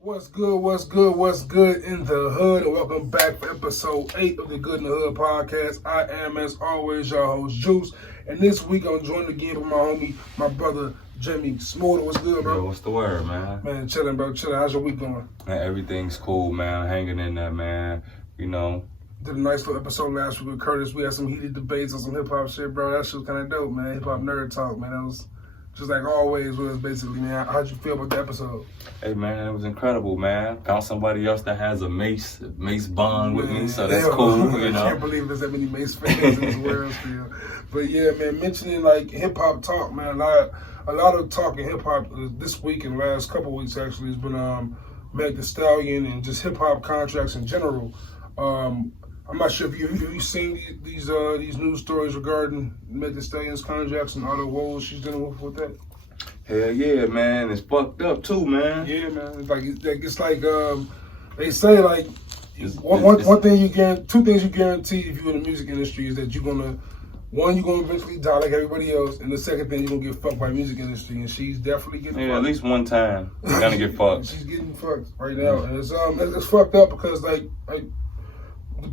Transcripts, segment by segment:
What's good? What's good? What's good in the hood? And welcome back for episode 8 of the Good in the Hood podcast. I am, as always, your host, Juice. And this week, I'm joined again with my homie, my brother, Jimmy Smooda. What's good, bro? Yo, what's the word, man? Man, chilling, bro. Chilling. How's your week going? Man, everything's cool, man. Hanging in there, man. You know. Did a nice little episode last week with Curtis. We had some heated debates on some hip-hop shit, bro. That shit was kind of dope, man. Hip-hop nerd talk, man. That was just like always with us, basically, man. How'd you feel about the episode? Hey, man, it was incredible, man. Found somebody else that has a Mace bond with me, so that's cool, you know. I can't believe there's that many Mace fans in this world still. But yeah, man, mentioning like hip-hop talk, man, a lot of talk in hip-hop this week and last couple weeks, actually, has been Meg Thee Stallion and just hip-hop contracts in general. I'm not sure if you've seen these news stories regarding Meg Thee Stallion's contracts and all the woes she's dealing with that. Hell yeah, man. It's fucked up too, man. Yeah, man. It's like they say like one thing you guarantee, two things you guarantee if you're in the music industry is that you're gonna eventually die like everybody else, and the second thing you're gonna get fucked by the music industry, and she's definitely getting fucked. At least one time you're gonna get fucked. She's getting fucked right now, and it's fucked up because like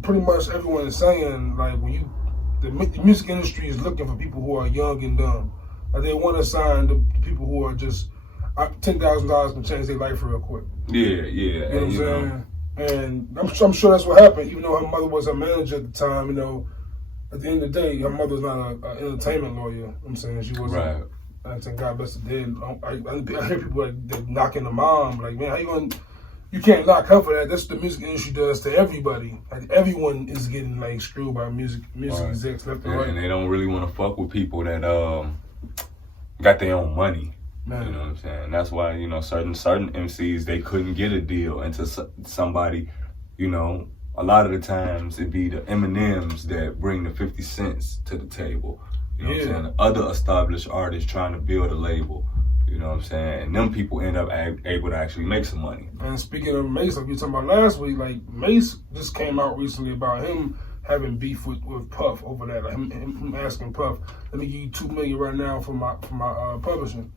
pretty much everyone is saying like when the music industry is looking for people who are young and dumb. Like they want to sign the people who are just $10,000 can change their life real quick. Yeah. You know what I'm saying? And I'm sure that's what happened. Even though her mother was a manager at the time, you know, at the end of the day, her mother's not an entertainment lawyer. You know what I'm saying she wasn't. Right. I think God bless the dead. I hear people like knocking the mom, like, man, how you gonna? You can't knock her for that. That's what the music industry does to everybody. Like everyone is getting like screwed by music execs left and right. And they don't really want to fuck with people that got their own money. Man. You know what I'm saying? That's why, you know, certain MCs, they couldn't get a deal until somebody, you know, a lot of the times it'd be the Eminems that bring the 50 cents to the table. You know what I'm saying? Other established artists trying to build a label. You know what I'm saying? And them people end up able to actually make some money. And speaking of Mace, like you were talking about last week, like Mace just came out recently about him having beef with Puff over that. Like him asking Puff, let me give you $2 million right now for my publishing.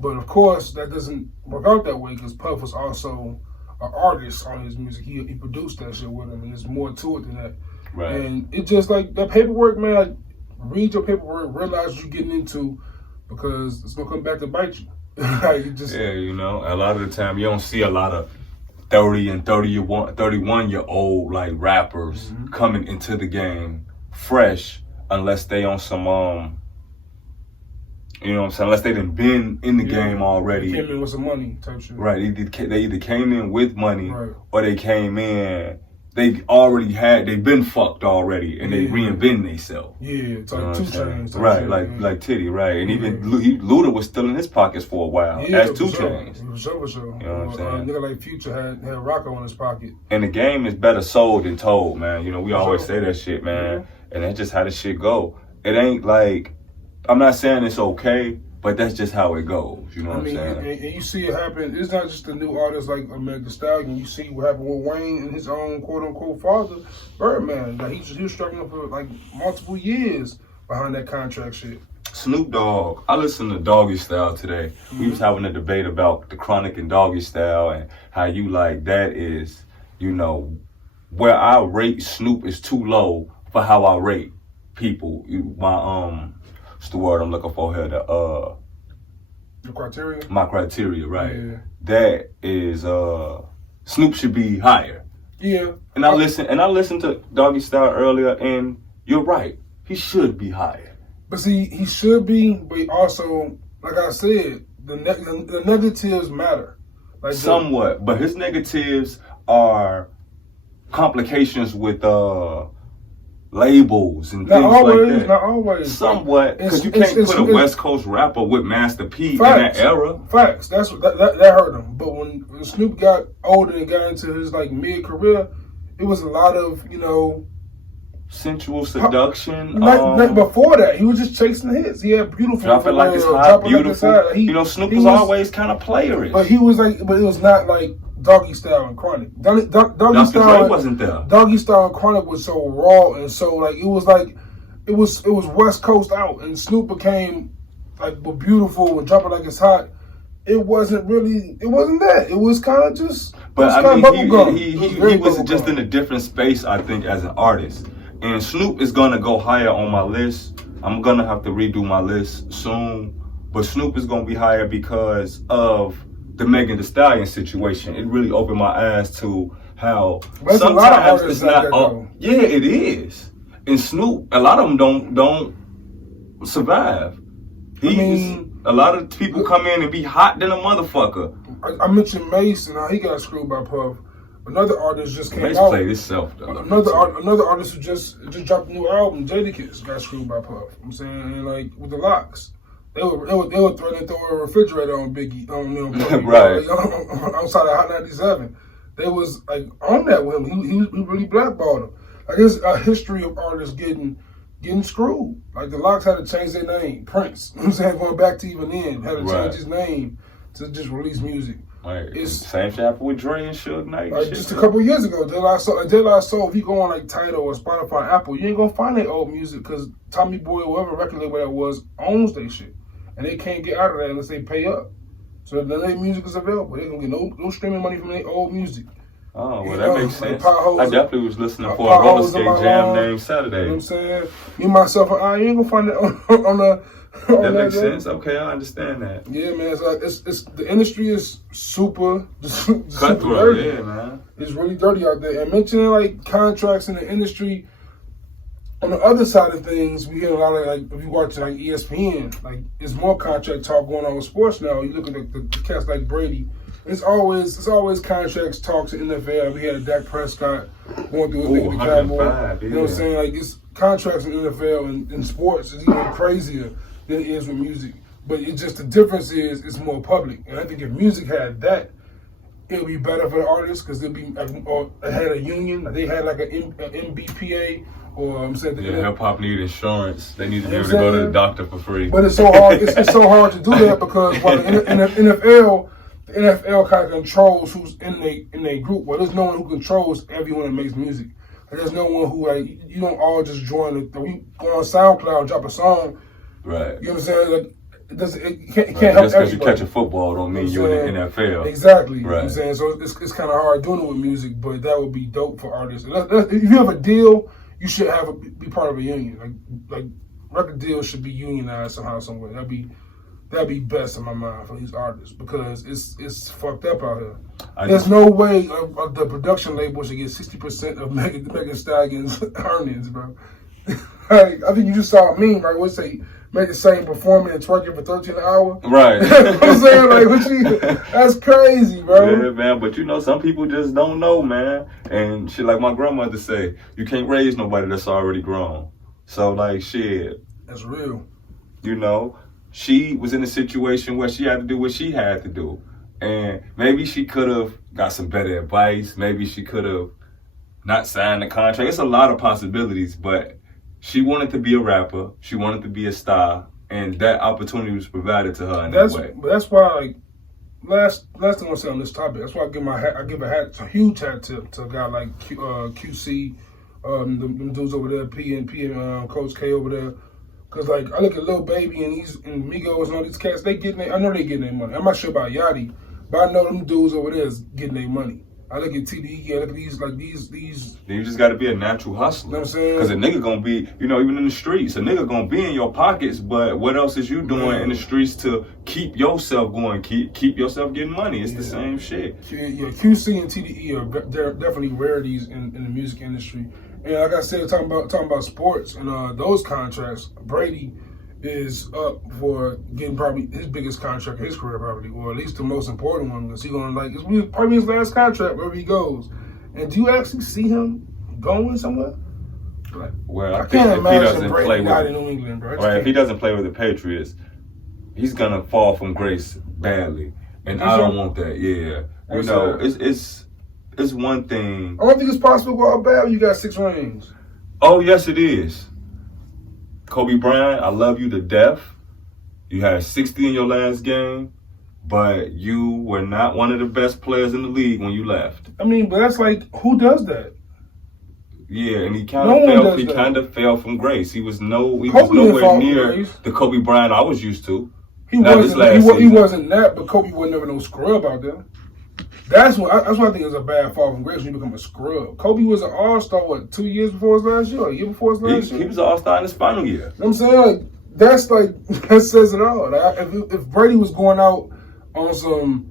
But of course, that doesn't work out that way because Puff was also an artist on his music. He produced that shit with him, and there's more to it than that. Right. And it just like that paperwork, man. Like, read your paperwork, realize what you're getting into, because it's gonna come back to bite you. Yeah, you know, a lot of the time you don't see a lot of 30 and 31-year-old like rappers coming into the game fresh unless they on some you know what I'm saying, unless they done been in the game already. They came in with some money type shit. Right, they either came in with money, right, or they came in, they've been fucked already, and they reinvented themselves. Yeah, it's like 2 Chainz. Right, like Titty, right. And even Luda was still in his pockets for a while, as 2 Chainz. For sure. You know what I'm saying? Nigga like Future had Rocco in his pocket. And the game is better sold than told, man. You know, we always say that shit, man. Yeah. And that's just how the shit go. It ain't like, I'm not saying it's okay, but that's just how it goes. You know what I'm saying? And you see it happen. It's not just the new artists like Meg Thee Stallion. You see what happened with Wayne and his own quote-unquote father, Birdman. Like he was struggling for like multiple years behind that contract shit. Snoop Dogg. I listened to Doggy Style today. We was having a debate about the Chronic and Doggy Style and how you like that is, you know, where I rate Snoop is too low for how I rate people. What's the word I'm looking for here? The criteria? My criteria, right. Yeah. That is Snoop should be higher. Yeah. And I listened to Doggy Style earlier, and you're right. He should be higher. But see, he should be, but he also, like I said, the negatives matter. Like somewhat, but his negatives are complications with labels and things like that. Not always. Somewhat, because you can't put a West Coast rapper with Master P in that era. Facts. That's that hurt him. But when Snoop got older and got into his like mid career, it was a lot of, you know, sensual seduction. Before that, he was just chasing hits. He had Beautiful. Drop It Like It's Hot, Beautiful. Like you know, Snoop was always kind of playerish. But he was like, but it was not like Doggy Style and Chronic. Doggy Style wasn't there. Doggy Style and Chronic was so raw and so like it was West Coast out, and Snoop became like Beautiful and Drop It Like It's Hot. it wasn't that. It was kind of just. But I mean, he was just in a a different space, I think, as an artist. And Snoop is gonna go higher on my list. I'm gonna have to redo my list soon. But Snoop is gonna be higher because of the Megan Thee Stallion situation. It really opened my eyes to how sometimes it's not. Yeah, it is. And Snoop, a lot of them don't survive. A lot of people come in and be hot than a motherfucker. I mentioned Mace and how he got screwed by Puff. Another artist just came Mace out. played himself though. Another artist who just dropped a new album, Jadakiss, got screwed by Puff. I'm saying, and like with the locks, they were threatening to throw a refrigerator on Biggie, Puff, right? Outside of Hot 97, they was like on that with him. He really blackballed him. Like there's a history of artists getting screwed. Like the Locks had to change their name, Prince. You know what I'm saying, going back to even then, had to change his name to just release music. Right. It's same shit happened with Dre and Suge Knight. Like just a couple of years ago, De La Soul, if you go on like Tidal or Spotify, Apple, you ain't gonna find that old music because Tommy Boy or whoever record label that was owns their shit, and they can't get out of that unless they pay up. So the their music is available. They gonna get no streaming money from their old music. Oh, well, that makes sense. I definitely was listening for a roller skate jam named Saturday. You know what I'm saying? Me, myself, and I, you ain't gonna find it on the. That makes sense. Okay, I understand that. Yeah, man. It's like it's the industry is super cutthroat. Dirty. Yeah, man. It's really dirty out there. And mentioning like contracts in the industry, on the other side of things, we hear a lot of like if you watch like ESPN, like there's more contract talk going on with sports now. You look at the cats like Brady. It's always contracts talks in the NFL. We had Dak Prescott going through a thing with the Cowboys. You know what I'm saying? Like it's contracts in the NFL and in sports is even crazier than it is with music. But it's just the difference is it's more public. And I think if music had that, it would be better for the artists because they'd be or had a union. They had like an MBPA or I'm saying hip hop need insurance. They need to be able to go to the doctor for free. But it's so hard. It's so hard to do that because while the NFL kind of controls who's in their group. Well, there's no one who controls everyone that makes music. Like, there's no one who like you don't all just join it. We go on SoundCloud, drop a song. Right. You know what I'm saying? Like it can't help just because you catch a football don't mean you're in the NFL. Exactly. Right. You know what I'm saying? So it's kind of hard doing it with music, but that would be dope for artists. If you have a deal, you should be part of a union. Like record deals should be unionized somehow, somewhere. That'd be best in my mind for these artists because it's fucked up out here. There's no way the production label should get 60% of Megan Thee Stallion's earnings, bro. Like, I think you just saw a meme, right? What's say Megan Thee Stallion performing and twerking for $13 an hour? Right. You know what I'm saying? Like, that's crazy, bro. Yeah, man. But you know, some people just don't know, man. And shit, like my grandmother say, you can't raise nobody that's already grown. So like, shit. That's real. You know. She was in a situation where she had to do what she had to do. And maybe she could have got some better advice. Maybe she could have not signed the contract. It's a lot of possibilities, but she wanted to be a rapper. She wanted to be a star. And that opportunity was provided to her in that way. But that's why, like, last thing I want to say on this topic, that's why I give a huge hat to a guy like QC, them dudes over there, P and Coach K over there. Cause like I look at Lil Baby and Migos and all these cats, I know they getting their money. I'm not sure about Yachty, but I know them dudes over there is getting their money. I look at TDE, I look at these. You just got to be a natural hustler. You know what I'm saying? Because a nigga gonna be, even in the streets, a nigga gonna be in your pockets. But what else is you doing in the streets to keep yourself going, keep yourself getting money? It's the same shit. Yeah, QC and TDE they're definitely rarities in the music industry. And like I said, talking about sports and those contracts, Brady is up for getting probably his biggest contract of his career, probably, or at least the most important one, because he's gonna it's probably his last contract wherever he goes. And do you actually see him going somewhere? Well, I can't think if he doesn't play with New England, bro. Right, if he doesn't play with the Patriots, he's gonna fall from grace badly, and I don't want that. Yeah, it's one thing. I don't think it's possible to go out bad when you got 6 rings. Oh, yes, it is. Kobe Bryant, I love you to death. You had 60 in your last game, but you were not one of the best players in the league when you left. I mean, but that's like, who does that? Yeah, and he kind of fell from grace. He was nowhere near the Kobe Bryant I was used to. He wasn't that, but Kobe wasn't never no scrub out there. That's what I think is a bad fall from grace when you become a scrub. Kobe was an all-star, 2 years before his last year? A year before his last year? He was an all-star in his final year. You know what I'm saying? That says it all. Like, if Brady was going out on some,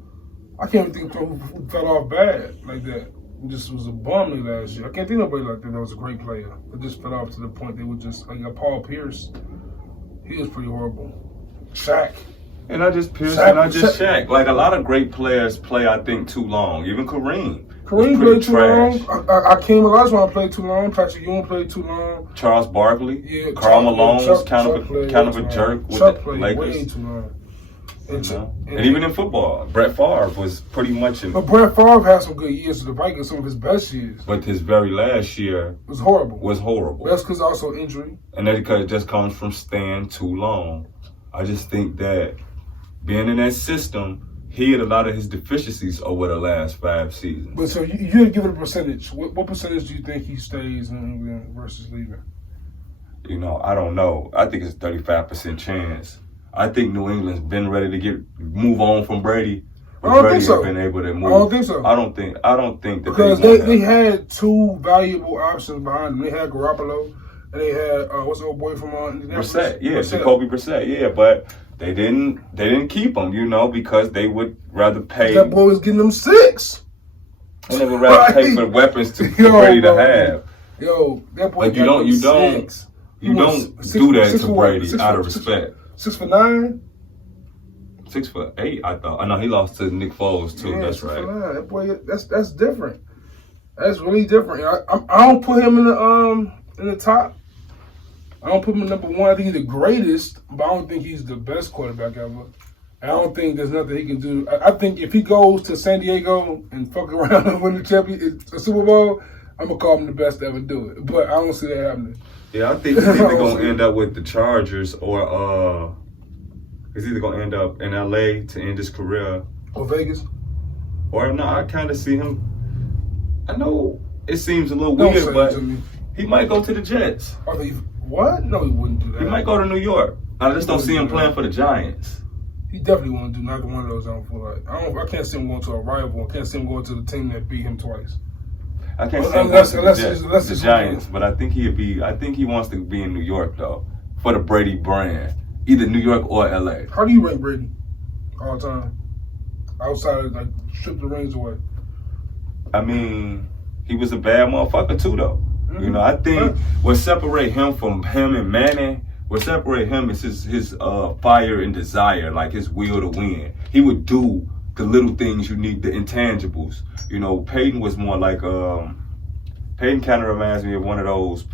I can't even think of who fell off bad like that. He just was a bum last year. I can't think of nobody like that was a great player. It just fell off to the point they were just, like Paul Pierce. He was pretty horrible. Shaq. And I just Pierce and I just Shaq. Like, a lot of great players play, I think, too long. Even Kareem. Kareem played too long. Akeem Olajuwon played too long. Patrick Ewing played too long. Charles Barkley. Yeah. Karl Malone was kind of a jerk with the Lakers. Way too long. And even in football, Brett Favre was pretty much in. But Brett Favre had some good years to the Vikings, some of his best years. But his very last year was horrible. That's because also injury. And that because it just comes from staying too long. I just think that being in that system, he had a lot of his deficiencies over the last 5 seasons. But so you had to give it a percentage. What percentage do you think he stays in England versus leaving? You know, I don't know. I think it's a 35% chance. I think New England's been ready to move on from Brady. I don't think so. Been able to move. I don't think so. I don't think that because they had 2 valuable options behind them. They had Garoppolo and they had what's the old boy from Brissett. Yeah, Jacoby Brissett. Yeah, but they didn't keep him, you know, because they would rather pay. That boy was getting them 6. And they would rather pay for weapons for Brady to have. Yo, that boy. Like you don't do that to Brady out of respect. 6'9". 6'8", I thought. I know he lost to Nick Foles too. Yeah, that's right. 6'9". That boy, that's different. That's really different. I don't put him in the top. I don't put him in number 1. I think he's the greatest, but I don't think he's the best quarterback ever. I don't think there's nothing he can do. I think if he goes to San Diego and fuck around and win the Super Bowl, I'm gonna call him the best to ever do it. But I don't see that happening. Yeah, I think he's either gonna end up with the Chargers or he's either gonna end up in LA to end his career. Or Vegas. Or no, I kinda see him. I know it seems a little weird, but he might go to the Jets. What? No, he wouldn't do that. He might go to New York. I just don't see him playing for the Giants. He definitely won't do neither one of those. I don't feel like. I can't see him going to a rival. I can't see him going to the team that beat him twice. I can't see him going to the Giants, but I think he wants to be in New York though, for the Brady brand, either New York or LA. How do you rank Brady all the time? Outside of strip the rings away. I mean, he was a bad motherfucker too though. You know, I think what separate him from him and Manning, what separate him is his fire and desire, like his will to win. He would do the little things you need, the intangibles. You know, Peyton was more like Peyton kind of reminds me of one of those.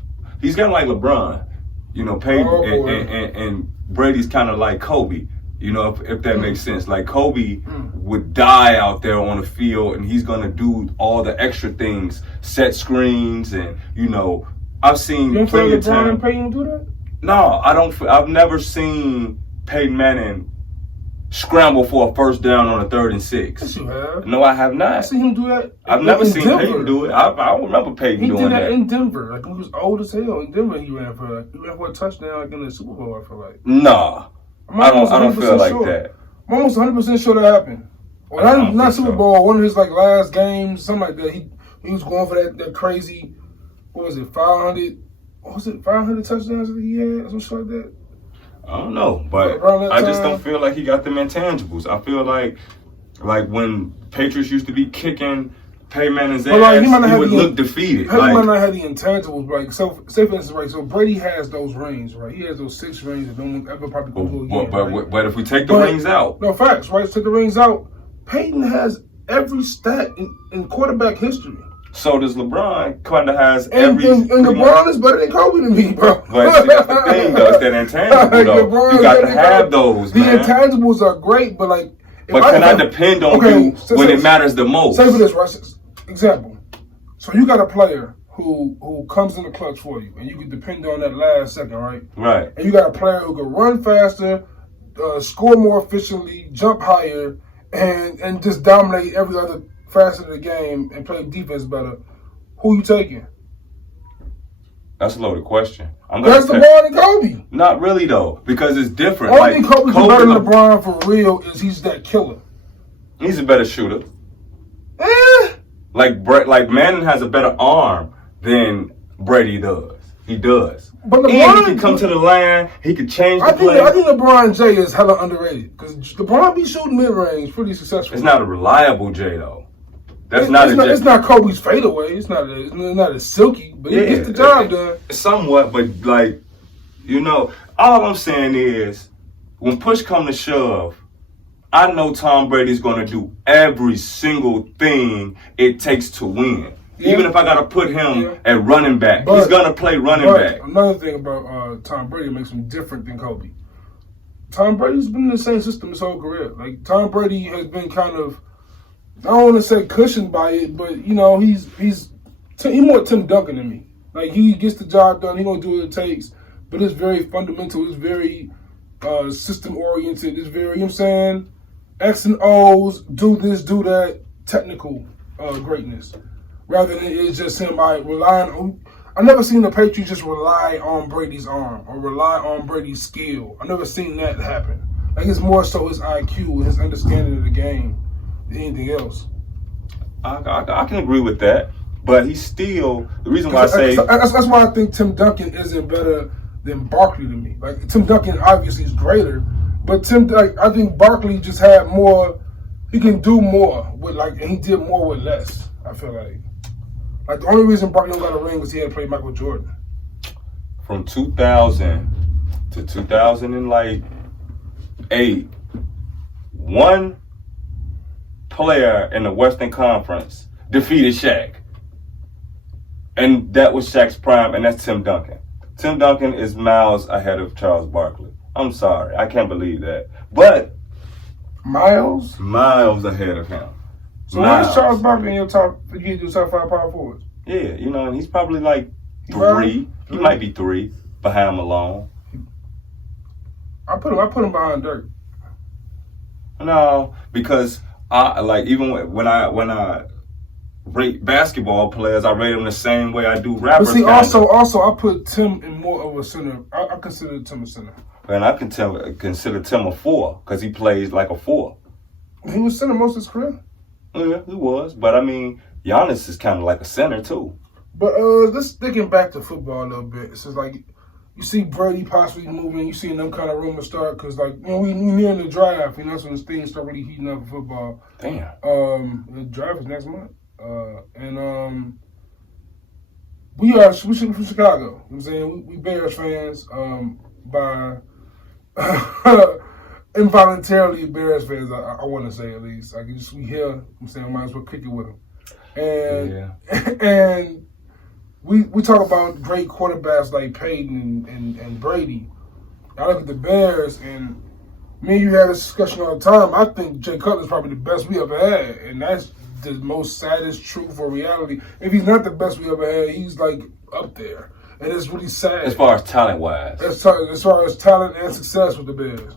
He's kind of like LeBron. You know, Peyton and Brady's kind of like Kobe. You know, if that makes sense. Like Kobe would die out there on the field, and he's gonna do all the extra things, set screens, and you know, I've seen. You don't feel LeBron and Peyton do that? No, I don't. I've never seen Peyton Manning scramble for a first down on a 3rd and 6. Yes, you have. No, I have not. I seen him do that. I've never seen Peyton do it. I don't remember Peyton doing that. He did that in Denver. Like, he was old as hell. In Denver, he ran for a touchdown in the Super Bowl, I feel like. Nah. I don't feel like that. I'm almost 100% sure that happened. Well, not Super Bowl, one of his last games, something like that. He was going for that crazy, what was it, 500? What was it, 500 touchdowns that he had? Or some shit like that? I don't know, but I just don't feel like he got them intangibles. I feel like when Patriots used to be kicking Peyton Manning's ass, he would look defeated. He might not have the intangibles, right? So, say for instance, right? So Brady has those rings, right? He has those 6 rings that no one ever probably go do again. But if we take the rings out, no facts, right? Take the rings out. Peyton has every stat in quarterback history. So does LeBron. Kind of has and LeBron is better than Kobe to me, bro. But see, that's the thing, though. It's that intangible, though. You got to have those, man. The intangibles are great, but I depend on you when it matters the most? Say for this, right? Example. So you got a player who comes in the clutch for you, and you can depend on that last second, right? Right. And you got a player who can run faster, score more efficiently, jump higher, and just dominate every other facet of the game and play defense better. Who you taking? That's a loaded question. That's LeBron and Kobe. Not really though, because it's different. Only thing Kobe's better than LeBron for real is he's that killer. He's a better shooter. Like Manning has a better arm than Brady does. He does. But LeBron, and he can come to the line. He can change the play. I think LeBron J is hella underrated because LeBron be shooting mid range pretty successful. It's not a reliable J though. It's not Kobe's fadeaway. It's not as silky, but he gets the job done. Somewhat, but like, all I'm saying is, when push come to shove, I know Tom Brady's going to do every single thing it takes to win. Yeah. Even if I got to put him at running back, he's going to play running back. Another thing about Tom Brady makes him different than Kobe. Tom Brady's been in the same system his whole career. Like, Tom Brady has been kind of, I don't want to say cushioned by it, but, he's more Tim Duncan than me. Like, he gets the job done. He going to do what it takes. But it's very fundamental. It's very system-oriented. It's very, X and O's, do this, do that, technical greatness. Rather than it's just him relying on. I've never seen the Patriots just rely on Brady's arm or rely on Brady's skill. I've never seen that happen. Like, it's more so his IQ, his understanding of the game than anything else. I can agree with that, but he's still the reason why I say that's why I think Tim Duncan isn't better than Barkley to me. Like, Tim Duncan obviously is greater, but I think Barkley just had more. He can do more with and he did more with less. I feel like the only reason Barkley got a ring was he had to play Michael Jordan. From 2000 to 2008, one player in the Western Conference defeated Shaq. And that was Shaq's prime, and that's Tim Duncan. Tim Duncan is miles ahead of Charles Barkley. I'm sorry. I can't believe that. But miles ahead of him. So what is Charles Barkley in your top 5 power forwards? Yeah, and he's probably like 3. He might be 3 behind Malone. I put him behind Dirk. No, because even when I rate basketball players, I rate them the same way I do rappers. But see, also I put Tim in more of a center. I consider Tim a center. And I can consider Tim a 4 because he plays like a 4. He was center most of his career. Yeah, he was. But I mean, Giannis is kind of like a center too. But let's thinking back to football a little bit. It's just like you see Brady possibly moving. You see them kind of rumors start because we near the draft. That's when things start really heating up for football. Damn. The draft is next month. We from Chicago. You know what I'm saying? We Bears fans by involuntarily Bears fans, I want to say at least. We hear, I'm saying, I might as well kick it with them. And we talk about great quarterbacks like Peyton and Brady. I look at the Bears, and me and you had this discussion all the time. I think Jay Cutler's probably the best we ever had, and that's the most saddest truth or reality. If he's not the best we ever had, he's up there. And it's really sad. As far as talent-wise. As far as talent and success with the Bears.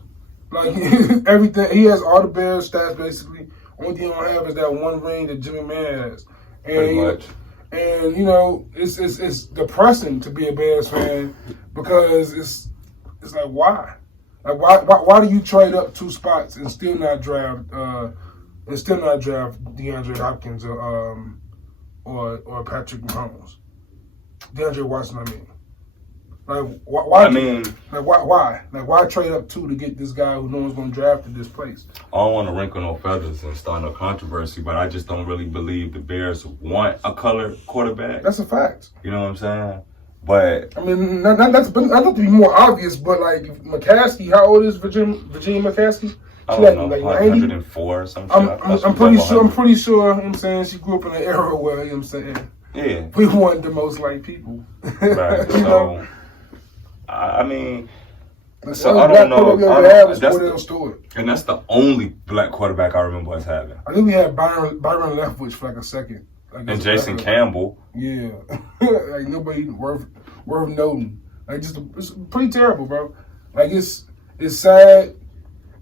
Everything. He has all the Bears stats, basically. Only thing he don't have is that one ring that Jimmy Man has. Pretty much. And, it's depressing to be a Bears fan because it's like, why? Why do you trade up 2 spots and still not draft DeAndre Hopkins or Patrick Mahomes? DeAndre Watson, I mean. Why trade up 2 to get this guy who no one's going to draft in this place? I don't want to wrinkle no feathers and start no controversy, but I just don't really believe the Bears want a colored quarterback. That's a fact. You know what I'm saying? But I mean, not to be more obvious, but McCaskey, how old is Virginia McCaskey? I don't know, 104 or something. I'm pretty sure. You know what I'm saying, she grew up in an era where, you know what I'm saying, we weren't the most like people. Right. So I mean, so I don't know. And that's the only black quarterback I remember us having. I think we had Byron Leftwich for a second. And Jason Campbell. Yeah. Nobody worth noting. It's pretty terrible, bro. It's sad,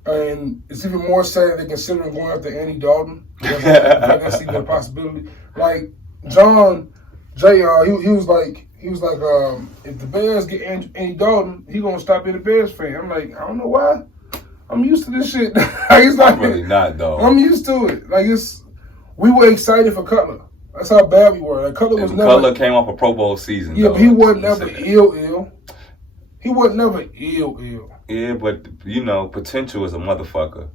and it's even more sad they considering going after Andy Dalton. That's even a possibility. John, JR, he was He was like, if the Bears get Andy Dalton, he gonna stop being a Bears fan. I'm like, I don't know why. I'm used to this shit. He's like, I'm really not though. I'm used to it. Like we were excited for Cutler. That's how bad we were. Like, Cutler came off a Pro Bowl season. Yeah, though, but he wasn't never ill. He wasn't never ill. Yeah, but you know, potential is a motherfucker.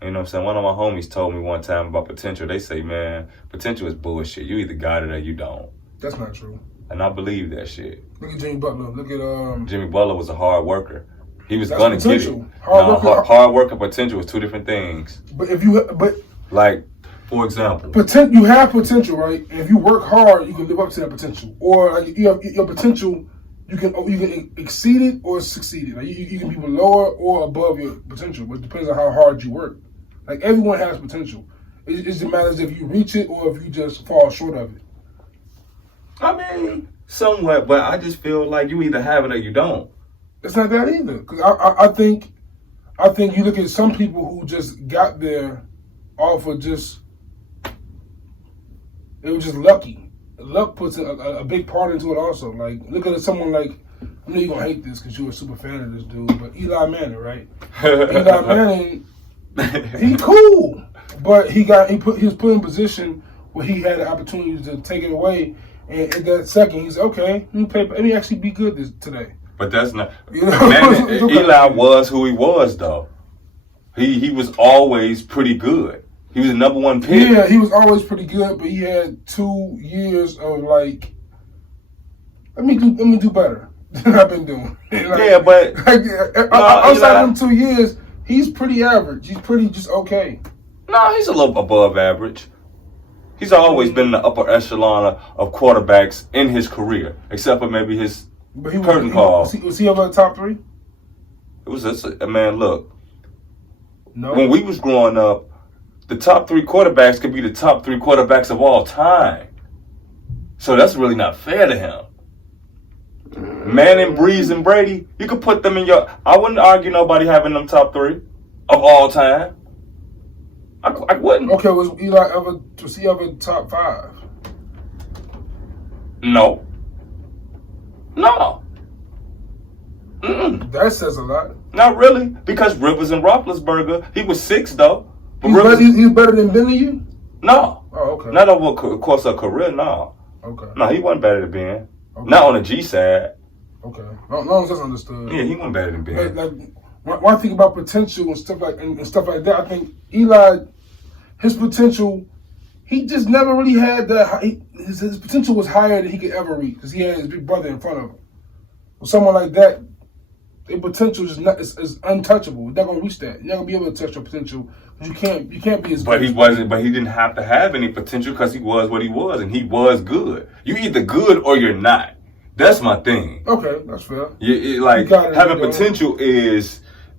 You know what I'm saying? One of my homies told me one time about potential. They say, man, potential is bullshit. You either got it or you don't. That's not true. And I believe that shit. Look at Jimmy Butler. Look at Jimmy Butler was a hard worker. He was that's gonna potential. get it. Hard work and potential is two different things. But like, for example, you have potential, right? And if you work hard, you can live up to that potential. Or like you have your potential, you can exceed it or succeed it. Like you can be lower or above your potential, but it depends on how hard you work. Like everyone has potential. It just matters if you reach it or if you just fall short of it. I mean, somewhat, but I just feel like you either have it or you don't. It's not that either. Because I think you look at some people who just got there off of just, it was just lucky. Luck puts a big part into it also. Like, look at someone like, I know you're going to hate this because you're a super fan of this dude, but Eli Manning, right? Eli Manning, he cool. But he was put in a position where he had the opportunity to take it away. And in that second, he's okay. Let me actually be good today. But that's not. You know? Eli was who he was, though. He was always pretty good. He was the number one pick. Yeah, he was always pretty good, but he had 2 years of like, let me do better than I've been doing. Like, yeah, but outside of them 2 years, he's pretty average. He's pretty just okay. No, he's a little above average. He's always been in the upper echelon of quarterbacks in his career, except for maybe his curtain call. Was he over the top 3? It was just, man, look. No. When we was growing up, the top 3 quarterbacks could be the top 3 quarterbacks of all time. So that's really not fair to him. Manning, Breeze, and Brady, you could put them in your... I wouldn't argue nobody having them top 3 of all time. I wouldn't. Okay, was he ever top 5? No. No. Mm-mm. That says a lot. Not really, because Rivers and Roethlisberger, he was 6 though. But He's better than Ben to you? No. Oh, okay. Not over the course of a career, no. Okay. No, he wasn't better than Ben. Okay. Not on the G side. Okay. As long as that's understood. Yeah, he wasn't better than Ben. When I think about potential and stuff like that, I think Eli, his potential, he just never really had that. His potential was higher than he could ever reach because he had his big brother in front of him. With someone like that, their potential is untouchable. You're not gonna reach that. You're not gonna be able to touch your potential. You can't be as. But he wasn't. But he didn't have to have any potential because he was what he was, and he was good. You either good or you're not. That's my thing. Okay, that's fair. Having potential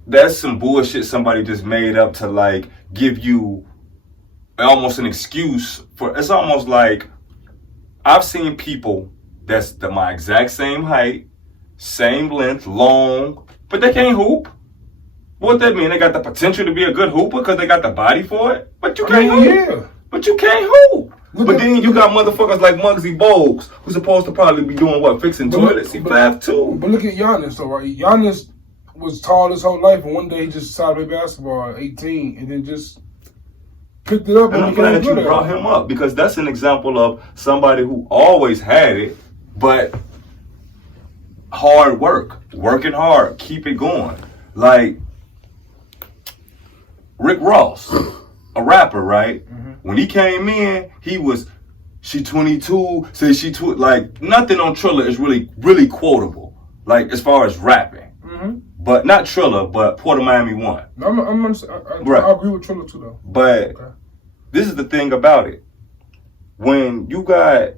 that's some bullshit somebody just made up to like give you almost an excuse for. It's almost like I've seen people that's my exact same height, same length, long, but they can't hoop. What that mean? They got the potential to be a good hooper because they got the body for it, but you can't hoop. Yeah. But you can't hoop. But then you got motherfuckers like Muggsy Bogues who's supposed to probably be doing what? Fixing toilets? He 5'2". But look at Giannis though, right? Giannis was tall his whole life, and one day he just decided to play basketball at 18 and then just picked it up. And I'm glad that you brought him up because that's an example of somebody who always had it, but hard work, working hard, keep it going. Like Rick Ross, a rapper, right? Mm-hmm. When he came in, she 22, like nothing on Triller is really quotable, like as far as rapping. Mm-hmm. But not Triller, but Port of Miami 1. I agree with Triller too, though. But this is the thing about it. When you got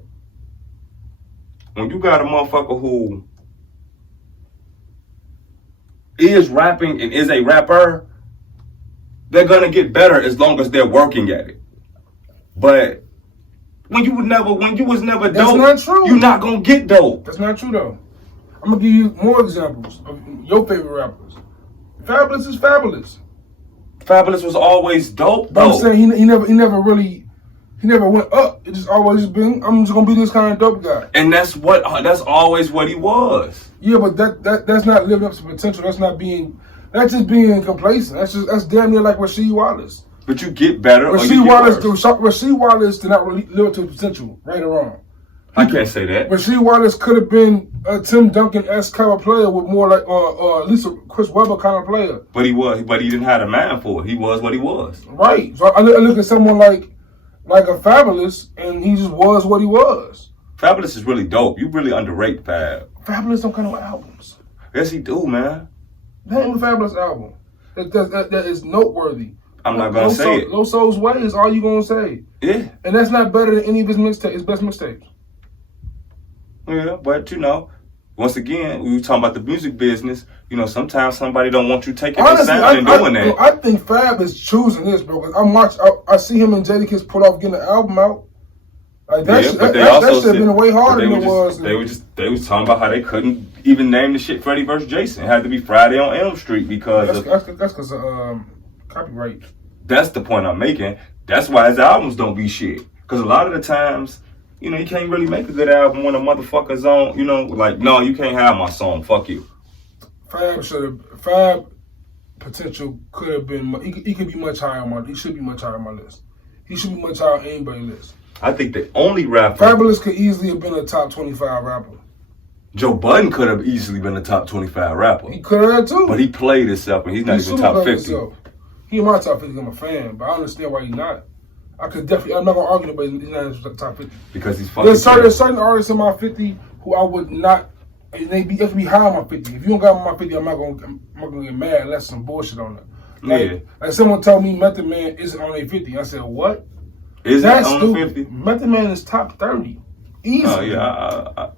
a motherfucker who is rapping and is a rapper, they're gonna get better as long as they're working at it. But when you was never dope, that's not true. You're not gonna get dope. That's not true though. I'm gonna give you more examples of your favorite rappers. Fabulous is Fabulous. Fabulous was always dope. But I'm saying he never really. He never went up. It just always been, I'm just gonna be this kind of dope guy. And that's always what he was. Yeah, but that's not living up to potential. That's just being complacent. That's damn near like Rasheed Wallace. But you get better. Rasheed Wallace did not really live up to potential, right or wrong. I can't say that. Rasheed Wallace could have been a Tim Duncan-esque kind of player with more like, or at least a Chris Webber kind of player. But he didn't have a mind for it. He was what he was. Right. So I look at someone like a Fabulous, and he just was what he was. Fabulous is really dope. You really underrate Fab. Fabulous don't come out with albums. Yes, he do, man. Name a Fabulous album that is noteworthy. I'm not gonna say it. Low Soul's Way is all you gonna say. Yeah. And that's not better than any of his best mixtapes. Yeah, but once again, we were talking about the music business. Sometimes somebody don't want you taking their sound and doing that. I think Fab is choosing this, bro. Because I see him and Jadakiss put off getting the album out. Like that should have been way harder than it was. They was talking about how they couldn't even name the shit Freddie vs. Jason. It had to be Friday on Elm Street because that's because of copyright. That's the point I'm making. That's why his albums don't be shit. Because a lot of the times, you can't really make a good album when a motherfucker's on, no, you can't have my song, fuck you. Fab potential could have been, he could be much higher on he should be much higher on my list. He should be much higher on anybody's list. I think the only rapper. Fabulous could easily have been a top 25 rapper. Joe Budden could have easily been a top 25 rapper. He could have too. But he played himself and he's not even top 50. Himself. He in my top 50, I'm a fan, but I understand why he's not. I'm not gonna argue about he's not in the top 50. Because he's fucking. There's certain artists in my 50 who I would not, and they have to be high on my 50. If you don't got on my 50, I'm not gonna get mad unless some bullshit on it. Like someone told me Method Man isn't on a 50. I said, what? Is that on 50? Method Man is top 30. Easy. Oh yeah.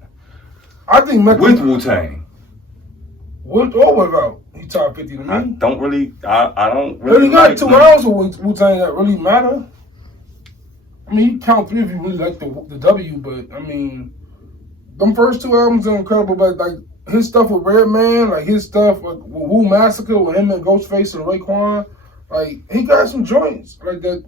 I think Method with Wu-Tang. With or without, he top 50 to me. I don't really But he got 2 rounds with Wu-Tang that really matter. I mean, you count 3 if you really like the W, but I mean, them first 2 albums are incredible. But like his stuff with Redman, like his stuff with Wu Massacre with him and Ghostface and Raekwon, like he got some joints like that.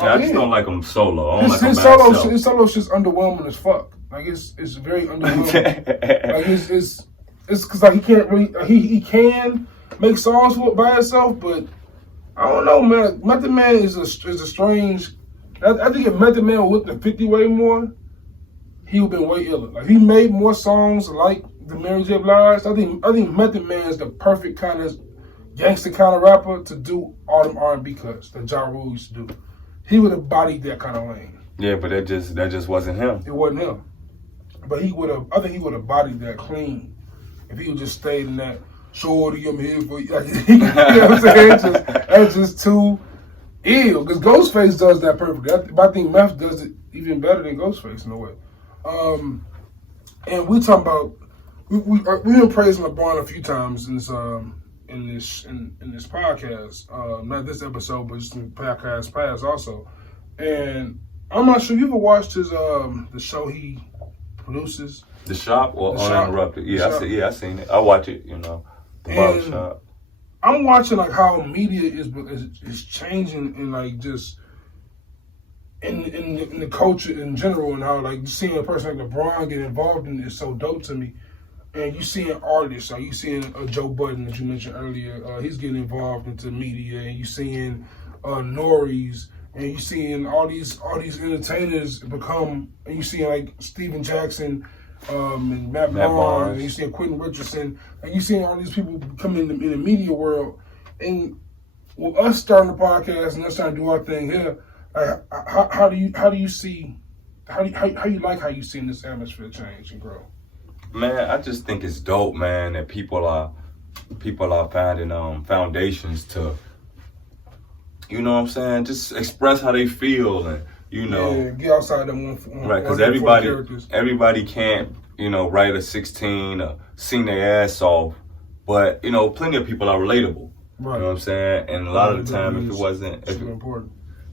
Yeah, I just don't like him solo. His solo shit's underwhelming as fuck. Like it's very underwhelming. Like it's because like he can't really he can make songs by himself, but I don't know, man. Method Man is a strange. I think if Method Man looked at 50 way more, he would have been way iller. Like he made more songs like the Mary J. Blige. I think Method Man is the perfect kind of gangster kind of rapper to do all them R&B cuts that Ja Rule used to do. He would have bodied that kind of lane. Yeah, but that just wasn't him. It wasn't him. But I think he would have bodied that clean if he would just stayed in that shorty, I'm here for you. Like, you know what I'm saying? That's just too ill. Because Ghostface does that perfectly. But I think Meth does it even better than Ghostface in a way. And we talking about we've been praising LeBron a few times in this podcast. Not this episode, but just in podcast past also. And I'm not sure you ever watched his the show he produces. The Shop or Uninterrupted? Yeah, I seen it. I watch it. The Barbershop. I'm watching like how media is changing and like just in the culture in general, and how like seeing a person like LeBron get involved in it is so dope to me. And you seeing artists, like you seeing Joe Budden that you mentioned earlier, he's getting involved into media, and you seeing Norries, and you seeing all these entertainers become, and you seeing like Steven Jackson, and Matt Barnes, and you seeing Quentin Richardson, and you seeing all these people come in the media world, and with us starting the podcast and us trying to do our thing here, how do you see how you seeing this atmosphere change and grow? Man, I just think it's dope, man, that people are finding foundations to, you know what I'm saying, just express how they feel and get outside them right, because everybody can't write a 16 or sing their ass off, but plenty of people are relatable. Right. You know what I'm saying? And a lot of the time, if it wasn't important.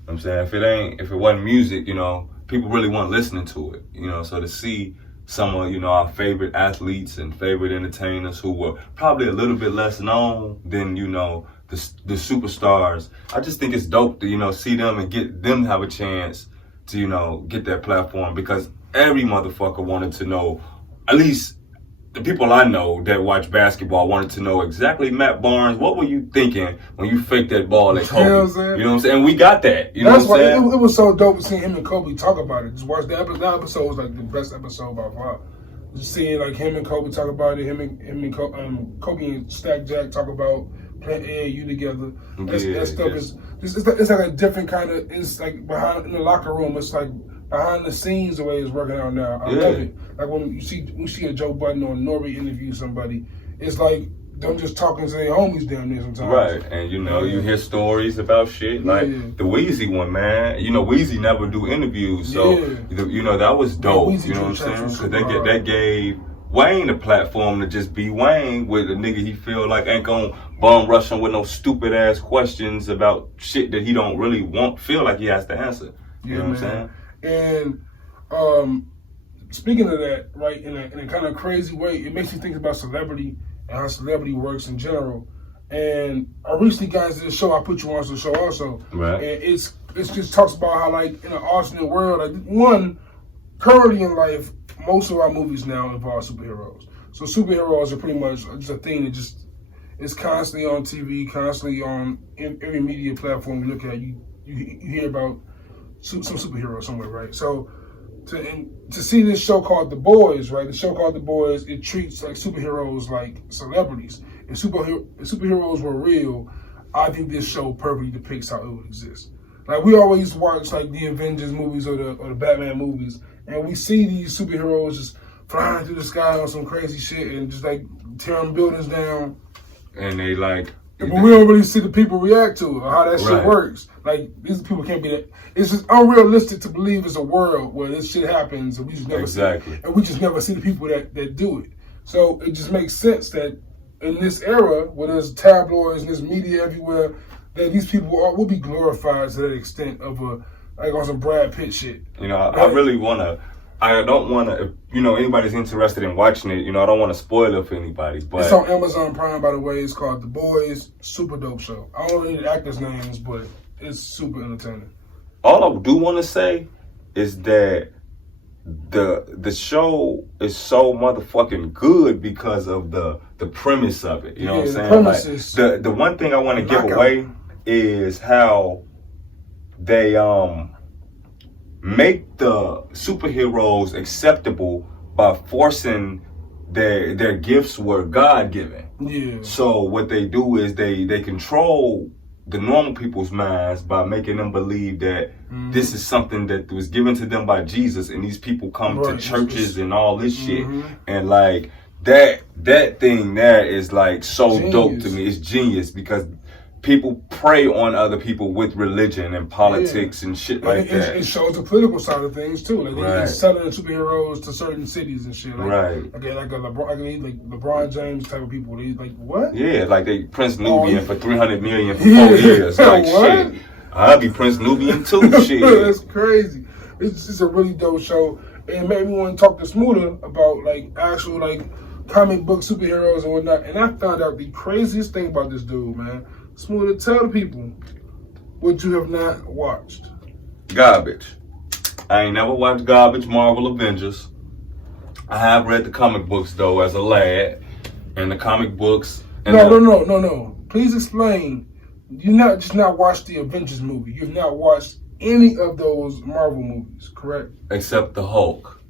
I'm saying if it wasn't music, people really weren't listening to it. So to see some of our favorite athletes and favorite entertainers who were probably a little bit less known than the superstars, I just think it's dope to see them and get them have a chance to get that platform, because every motherfucker wanted to know, at least the people I know that watch basketball wanted to know exactly, Matt Barnes, what were you thinking when you faked that ball at Kobe? You know what I'm saying? You know what I'm saying? And we got that. You know That's what I'm saying? It was so dope to see him and Kobe talk about it. Just watch the episode. That episode was like the best episode by far. Just seeing like him and Kobe talk about it, him and Kobe and Stack Jack talk about playing AAU together. That stuff is it's like a different kind of, it's like behind in the locker room. It's like behind the scenes the way it's working out now. I love it. Like when you see a Joe Budden or Nori interview somebody, it's like them just talking to their homies down there sometimes. Right, and you hear stories about shit like the Weezy one, man. Weezy never do interviews, so that was dope. You know what I'm saying? Because that gave Wayne a platform to just be Wayne with a nigga he feel like ain't gonna bum rush him with no stupid ass questions about shit that he don't really feel like he has to answer. You know what I'm saying? And speaking of that, right, in a kind of crazy way, it makes you think about celebrity and how celebrity works in general. And I recently got into the show. I put you on to the show also. Right. And it's just talks about how, like, in an alternate world, like, one, currently in life, most of our movies now involve superheroes. So superheroes are pretty much just a thing that just is constantly on TV, constantly on every media platform you look at. You hear about some superhero somewhere, right? So to see this show called The Boys, right? The show called The Boys, it treats like superheroes like celebrities. If superheroes were real, I think this show perfectly depicts how it would exist. Like, we always watch like the Avengers movies or the Batman movies, and we see these superheroes just flying through the sky on some crazy shit and just like tearing buildings down. And they like, but we don't really see the people react to it or how that shit works. Like, these people can't be that. It's just unrealistic to believe it's a world where this shit happens and we just never see it. And we just never see the people that do it. So it just makes sense that in this era where there's tabloids and there's media everywhere, that these people will be glorified to that extent of like on some Brad Pitt shit. I don't want to, if anybody's interested in watching it, I don't want to spoil it for anybody. But it's on Amazon Prime, by the way. It's called The Boys. Super dope show. I don't know the actors' names, but it's super entertaining. All I do want to say is that the show is so motherfucking good because of the premise of it. You know what I'm saying? Like, the one thing I want to give away is how they make the superheroes acceptable by forcing their gifts were God given. Yeah. So what they do is they control the normal people's minds by making them believe that this is something that was given to them by Jesus, and these people come to churches and all this shit, and like that thing there is like so dope to me. It's genius because people prey on other people with religion and politics and shit like that. It shows the political side of things too. Like they're selling superheroes to certain cities and shit. Like, like a LeBron James type of people. They like what? Yeah, like they Prince Nubian for $300 million for 4 years. Like shit, I'll be Prince Nubian too. Shit, that's crazy. It's a really dope show. It made me want to talk to Smooda about like actual like comic book superheroes and whatnot. And I found out the craziest thing about this dude, man. Smooda, tell the people what you have not watched. Garbage. I ain't never watched garbage Marvel Avengers. I have read the comic books though as a lad, and the comic books. And No. Please explain. You not just not watched the Avengers movie. You've not watched any of those Marvel movies, correct? Except the Hulk.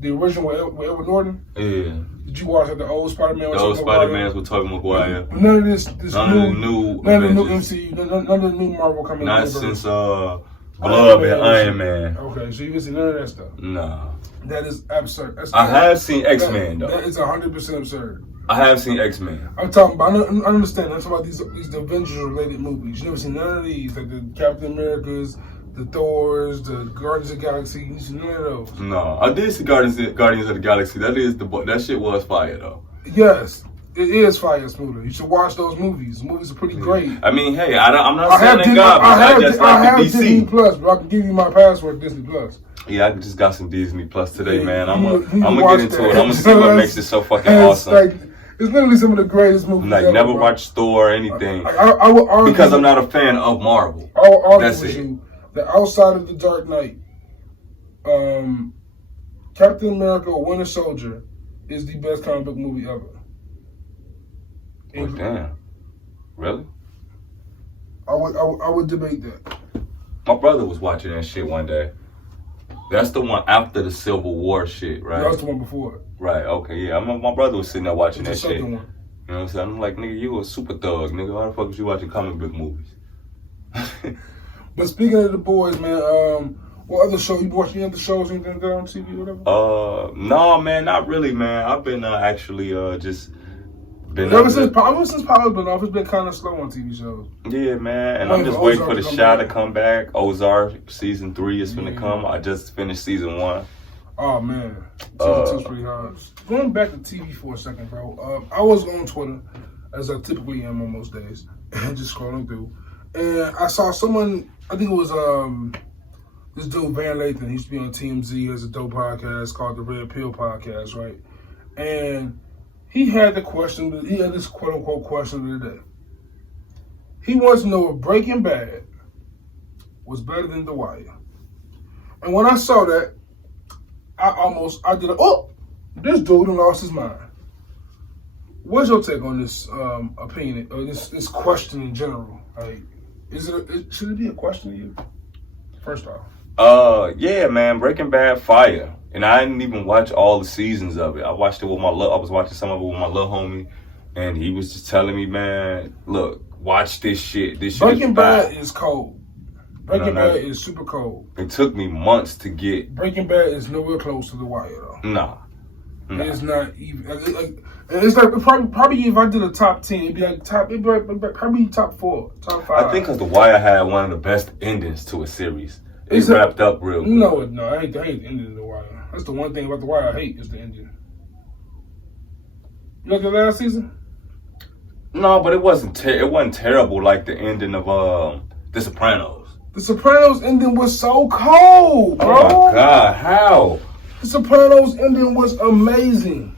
The original with Edward Norton? Yeah. Did you watch the old Spider-Man? The old Spider-Man's with Tobey Maguire. None of this none of the new MCU, none of the new Marvel coming out. Not since Blood and Iron Man. Okay, so you haven't seen none of that stuff? Nah. That is absurd. I have seen X-Men though. That is 100% absurd. I have seen X-Men. I'm talking about, I understand. I'm talking about these Avengers-related movies. You never seen none of these, like the Captain Americas, the Thors, the Guardians of the Galaxy. You see none of those. No, I did see Guardians of the Galaxy. That shit was fire though. Yes, it is fire, Smooda. You should watch those movies. The movies are pretty great. I mean, hey, I'm not saying that garbage. I just like the DC. Disney Plus, but I can give you my password, Disney Plus. Yeah, I just got some Disney Plus today, man. I'm gonna get into it. I'm gonna see what makes it so fucking awesome. It's literally some of the greatest movies. Like, never watched Thor or anything. I would argue, because I'm not a fan of Marvel. I will argue with you that outside of The Dark Knight, Captain America or Winter Soldier is the best comic book movie ever. Oh, damn. Really? I would debate that. My brother was watching that shit one day. That's the one after the Civil War shit, right? That's the one before it. Right, okay, yeah. My brother was sitting there watching that shit. One. You know what I'm saying? I'm like, nigga, you a super thug, nigga. Why the fuck was you watching comic book movies? But speaking of the boys, man, what other show? You watch any other shows, anything that on TV or whatever? No, man, not really, man. I've been actually just been ever since Power's been off, it's been kind of slow on TV shows. Yeah, man, and I'm just waiting for the Shy to come back. Ozark season 3 is finna come. I just finished season 1. Oh man, season 2's pretty hard. Going back to TV for a second, bro. I was on Twitter, as I typically am on most days, just scrolling through, and I saw someone. I think it was this dude Van Lathan. He used to be on TMZ. Has a dope podcast called the Red Pill Podcast, right? And he had the question. He had this quote unquote question of the day. He wants to know if Breaking Bad was better than The Wire. And when I saw that, I did this dude lost his mind. What's your take on this opinion or this question in general? Like, should it be a question to you? First off. Yeah, man, Breaking Bad fire. And I didn't even watch all the seasons of it. I watched it with I was watching some of it with my little homie, and he was just telling me, man, look, watch this shit. This shit Breaking Bad is cold. Breaking Bad is super cold. It took me months to get. Breaking Bad is nowhere close to The Wire, though. Nah. It's not even. It's like probably if I did a top 10, it'd be like probably top 4, top 5. I think because The Wire had one of the best endings to a series. It wrapped up real good. No, I hate the ending of The Wire. That's the one thing about The Wire I hate is the ending. You look at the last season? No, but it wasn't terrible like the ending of The Sopranos. The Sopranos ending was so cold, bro. Oh my God, how? The Sopranos ending was amazing.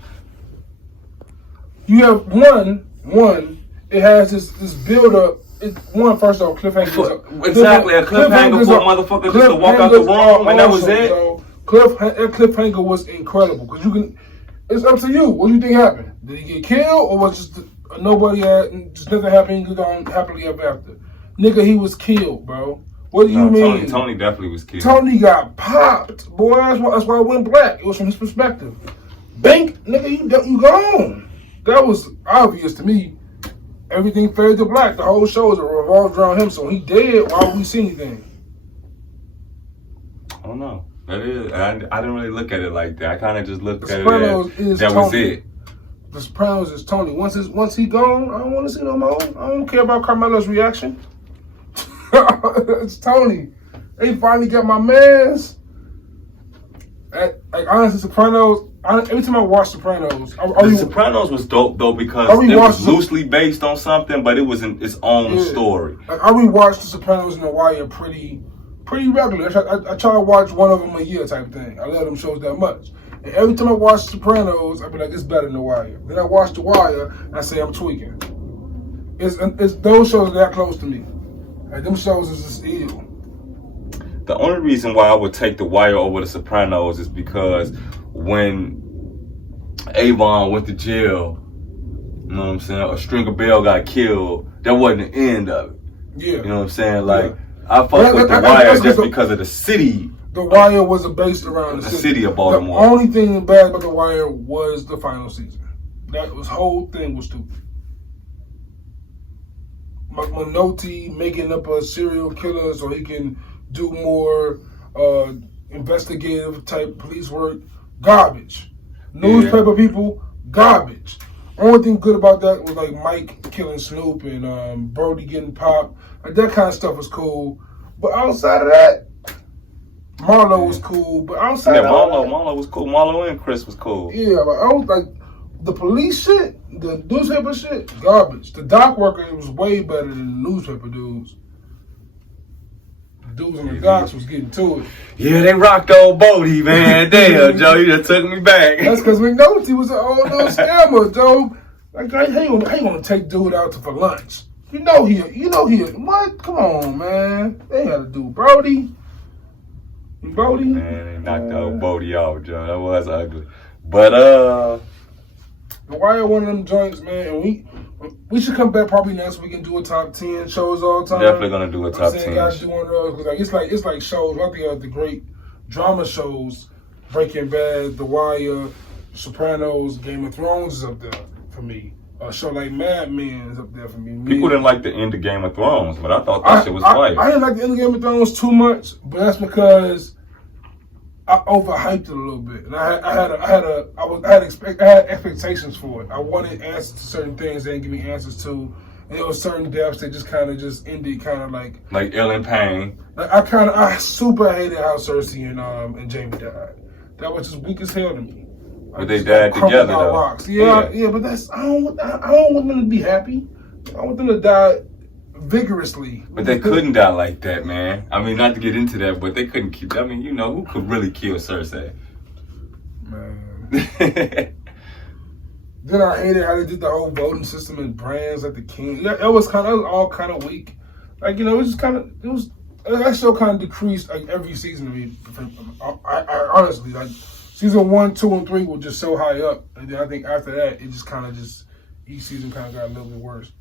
You have one. It has this build up. First off, cliffhanger. Exactly, a cliffhanger for motherfuckers just to walk out the room, and that was it. Cliffhanger was incredible because you can. It's up to you. What do you think happened? Did he get killed, or was just nobody had just nothing happened? He gone happily ever after. Nigga, he was killed, bro. What do you mean? Tony definitely was killed. Tony got popped, boy. That's why I went black. It was from his perspective. Bank, nigga, you gone. That was obvious to me. Everything faded to black. The whole show is revolved around him. So he dead. Why would we see anything? I don't know. That is. I didn't really look at it like that. I kind of just looked at it as that Tony. Was it. The Sopranos is Tony. Once he gone, I don't want to see no more. I don't care about Carmelo's reaction. It's Tony. They finally got my mans. Honestly, Sopranos. Every time I watch Sopranos, The Sopranos was dope though because it was loosely based on something, but it was in its own story. I rewatch The Sopranos and The Wire pretty regularly. I try to watch one of them a year type thing. I love them shows that much. And every time I watch Sopranos, I be like, it's better than The Wire. Then I watch The Wire, and I say I'm tweaking. It's those shows that close to me. Like them shows is just ill. The only reason why I would take The Wire over The Sopranos is because when Avon went to jail, you know what I'm saying, or Stringer Bell got killed, that wasn't the end of it. Yeah. You know what I'm saying? Like, I fuck with The Wire just because of the city. The Wire was based around the city of Baltimore. The only thing bad about The Wire was the final season. That whole thing was stupid. Minotti making up a serial killer so he can do more investigative type police work. Garbage. Newspaper people, garbage. Only thing good about that was like Mike killing Snoop and Brody getting popped. Like that kind of stuff was cool. But outside of that, Marlo was cool. But outside of that, Marlo was cool. Marlo and Chris was cool. Yeah, but I was like the police shit, the newspaper shit, garbage. The dock worker was way better than the newspaper dudes. Dudes on the docks was getting to it. Yeah, they rocked old Bodie, man. Damn, Joe, you just took me back. That's because McNulty was an old little scammer, Joe. Like, how you gonna take dude out for lunch? You know he. What? Come on, man. They had to do Brody. Bodie? Man, they knocked out Bodie off, Joe. That was ugly. But The Wire, one of them joints, man. And we should come back probably next week and do a top 10 shows all the time. Definitely gonna do a top 10. Guys, do one of those because it's like shows. I think the great drama shows, Breaking Bad, The Wire, Sopranos, Game of Thrones is up there for me. A show like Mad Men is up there for me. People didn't like the end of Game of Thrones, but I thought that shit was fire. I didn't like the end of Game of Thrones too much, but that's because I overhyped it a little bit, and I had expectations for it. I wanted answers to certain things they didn't give me answers to, and there was certain deaths that just kind of just ended, kind of like Ellen Payne. Like I super hated how Cersei and Jamie died. That was just weak as hell to me. But they died together though. Rocks. Yeah, but I don't want them to be happy. I want them to die vigorously. But they couldn't die like that, man. I mean, not to get into that, but they couldn't kill. I mean, who could really kill Cersei? Man. Then I hated how they did the whole voting system and brands like the king. That was all kind of weak. Like, it was just that show kind of decreased like every season to me. I honestly, like, season 1, 2, and 3 were just so high up, and then I think after that, it just each season kind of got a little bit worse.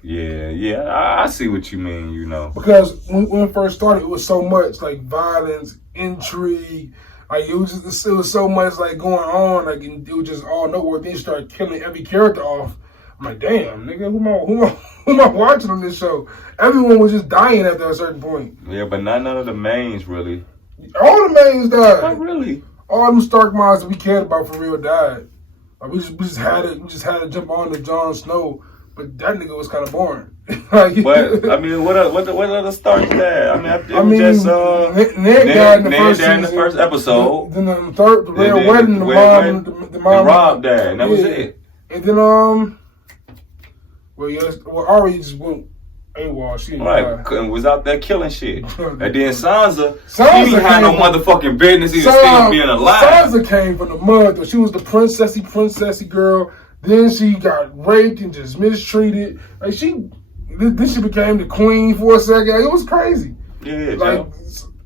Yeah, I see what you mean, Because when it first started, it was so much like violence, intrigue, like it was so much like going on, like it was just all nowhere. Then you started killing every character off. I'm like, damn, nigga, who am I watching on this show? Everyone was just dying after a certain point. Yeah, but none of the mains really. All the mains died. Not really. All them Stark minds that we cared about for real died. Like, we just had to jump on to Jon Snow, but that nigga was kind of boring. But I mean, what other Starks died? Ned died in the first episode. Then the Red Wedding, the mom Rob died, and that was it. And then Arya just went AWOL. She and was out there killing shit. And then Sansa she didn't have no motherfucking business even still being alive. Sansa came from the mud, though. She was the princessy girl. Then she got raped and just mistreated. Like then she became the queen for a second. It was crazy. Yeah, like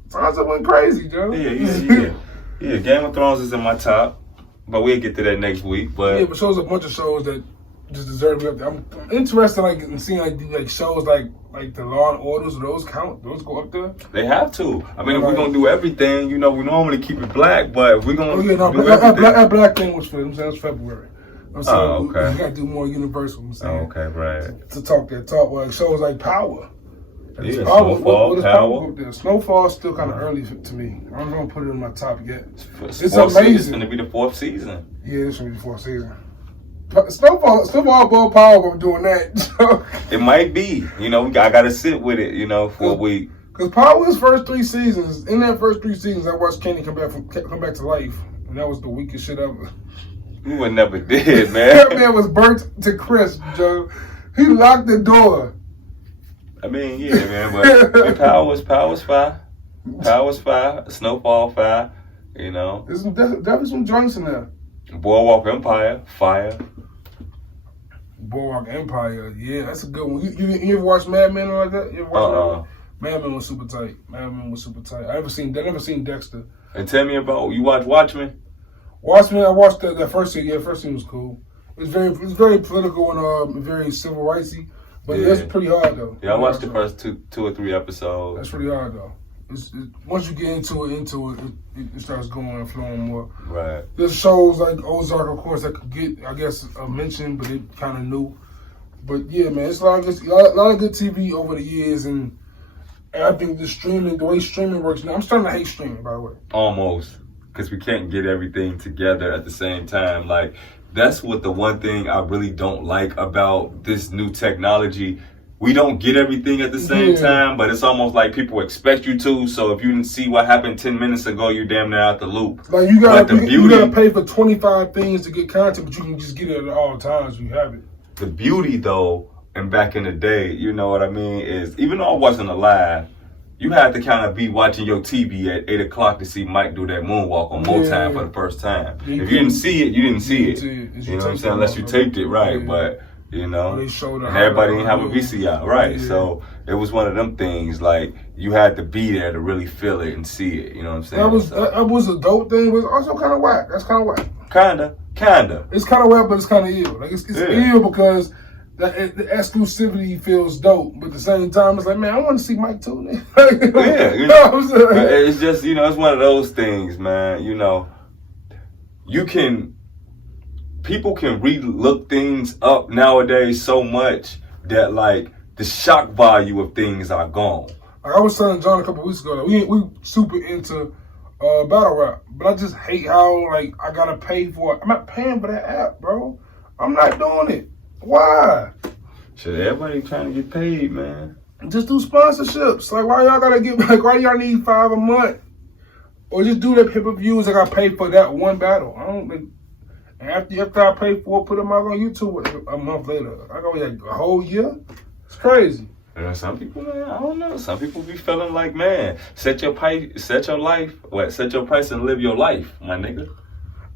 Sansa went crazy, Joe. Yeah. Game of Thrones is in my top, but we'll get to that next week. But but shows a bunch of shows that just deserve to be up there. I'm interested in seeing like shows like the Law and Orders. Those count? Those go up there? They have to. I mean, if we're gonna do everything, we normally keep it black, but if we're gonna do everything. That black thing was for February. I'm saying we gotta do more Universal. I'm saying, okay, right. To talk that talk, like shows like Power. Yeah, Snowfall, Power. Snowfall's still kind of early to me. I'm gonna put it in my top yet. It's amazing. It's gonna be the 4th season. Yeah, it's gonna be the 4th season. Snowfall above Power. I'm doing that. It might be. I gotta sit with it. For a week. Because Power's first 3 seasons. In that first 3 seasons, I watched Kenny come back to life, and that was the weakest shit ever. You would never did, man. That man was burnt to crisp, Joe. He locked the door. I mean, yeah, man, but Power's fire. Power's fire. Snowfall fire. There's definitely some joints in there. Boardwalk Empire, fire. Boardwalk Empire, yeah, that's a good one. You ever watch Mad Men or like that? You ever watch Mad Men was super tight. I never seen Dexter. And tell me about, you watch Watchmen? Watchmen, I watched that first scene. Yeah, the first scene was cool. It was very political and very civil rightsy, but that's pretty hard though. Yeah, I watched the first two or 3 episodes. That's pretty hard though. Once you get into it, it starts going and flowing more. Right. There's shows like Ozark, of course, that could get, I guess, a mention, but it kind of new. But yeah, man, it's a lot of good TV over the years, and I think the way streaming works now. I'm starting to hate streaming, by the way. Almost. Because we can't get everything together at the same time. Like, that's what the one thing I really don't like about this new technology. We don't get everything at the same time, but it's almost like people expect you to. So if you didn't see what happened 10 minutes ago, you're damn near out the loop. Like you gotta pay for 25 things to get content, but you can just get it at all times. You have it. The beauty, though, and back in the day, you know what I mean, is even though I wasn't alive, you had to kind of be watching your TV at 8 o'clock to see Mike do that moonwalk on Motown for the first time. If you didn't see it, you didn't see it. You know what I'm saying? Unless you taped it right, but. And everybody didn't have a VCR, right? So it was one of them things like you had to be there to really feel it and see it. You know what I'm saying? That was a dope thing, but it's also kind of whack. That's kind of whack. Kinda. It's kind of whack, but it's kind of ill. Like it's ill because the exclusivity feels dope, but at the same time, it's like, man, I want to see Mike too. Yeah, you know, it's just, you know, it's one of those things, man. You know, people can relook things up nowadays so much that like the shock value of things are gone. Like I was telling John a couple weeks ago that we super into battle rap, but I just hate how like I gotta pay for it. I'm not paying for that app, bro. I'm not doing it. Why? Shit, everybody trying to get paid, man. Just do sponsorships. Like, why y'all gotta get, like, why y'all need $5 a month? Or just do the pay-per-views. I gotta pay for that one battle. I don't, like, and after I pay for it, put them out on YouTube a month later. I go, like, a whole year? It's crazy. And some people, man, I don't know. Some people be feeling like, man, set your price and live your life, my nigga.